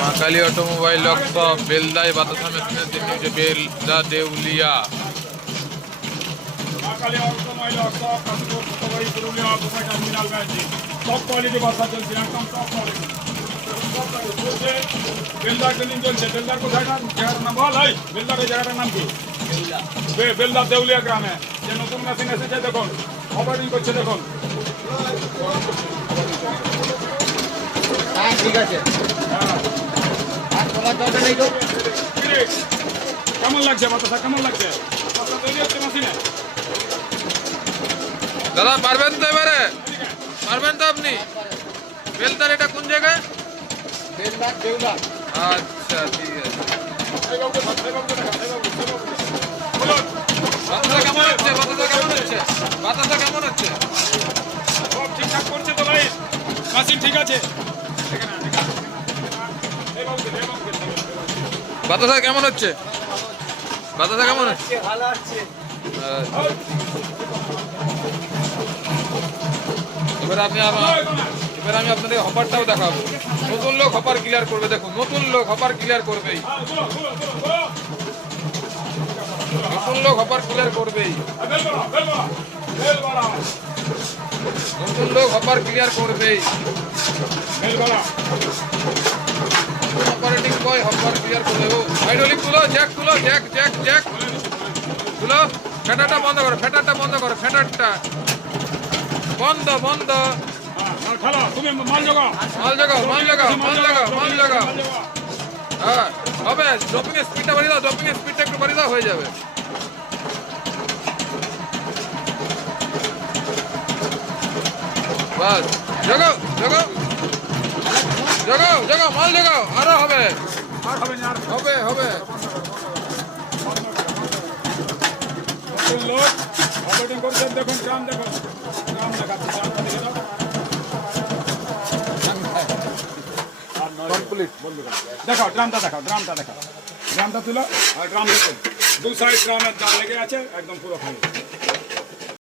মা Kali automobile workshop বেলদায় বাতাসা মেশিনের জন্য যে বেলদা দেউলিয়া সব কোয়ালিটি বাসা চলছে একদম সব কোয়ালিটি বেলদার ট্রেনিং চলছে। বেলদার কোথায় জায়গাটার নাম বল ভাই, বেলদার ওই জায়গাটার নাম কি? বেলদা দেউলিয়া গ্রামে যে নতুন মেশিন এসেছে দেখুন, অপারেটিং করছে দেখুন। হ্যাঁ ঠিক আছে। আর তোমার দরকার নেই তো। কেমন লাগছে বাতাসা, কেমন লাগছে? বাতাসা তৈরি হচ্ছে মেশিনে। দাদা পারবেন তো এবারে? পারবেন তো আপনি? বেলদার এটা কোন জায়গায়? বেলদার দেউলা। আচ্ছা ঠিক আছে। বলুন বাতাসা কেমন হচ্ছে? বাতাসা কেমন হচ্ছে? বাতাসা কেমন হচ্ছে? সব ঠিকঠাক করছে তো ভাই, মেশিন ঠিক আছে। বাতাসা কেমন হচ্ছে? বাতাসা কেমন হচ্ছে? ভালো আছে। এবার আমি আপনাদের হপারটাও দেখাবো। নতুন লোক হপার ক্লিয়ার করবে, দেখুন নতুন লোক হপার ক্লিয়ার করবেই, নতুন লোক হপার ক্লিয়ার করবেই, নতুন লোক হপার ক্লিয়ার করবেই। অপারেটিং বয় হপার ক্লিয়ার করবে। ও হাইড্রোলিক তুলো, জ্যাক তুলো, জ্যাক জ্যাক জ্যাক তুলো। ফ্যাটারটা বন্ধ করো, ফ্যাটারটা বন্ধ করো, ফ্যাটারটা বন্ধ বন্ধ। তুমি মাল জোগাও, মাল জাগাও, মাল জাগাও, মাল জাগাও, মাল জাগাও। হ্যাঁ হবে, ড্রপিং এর স্পিডটা বাড়িয়ে দাও, ড্রপিং এর স্পিডটা একটু বাড়িয়ে দাও, হয়ে যাবে। বাস জাগাও জাগাও জাগাও জাগাও, মাল জাগাও, আরো হবে আর হবে না, আর হবে হবে। নতুন লোক অপারেটিং করছেন দেখুন, গ্রাম দেখুন, গ্রাম দেখাচ্ছে, গ্রামটা দেখে দাও। কমপ্লিট। দেখাও ড্রামটা, দেখাও ড্রামটা, দেখাও ড্রামটা তুলো। আর ড্রাম দেখুন, দু সাইড ড্রামের জাল লেগে আছে, একদম পুরো খালি।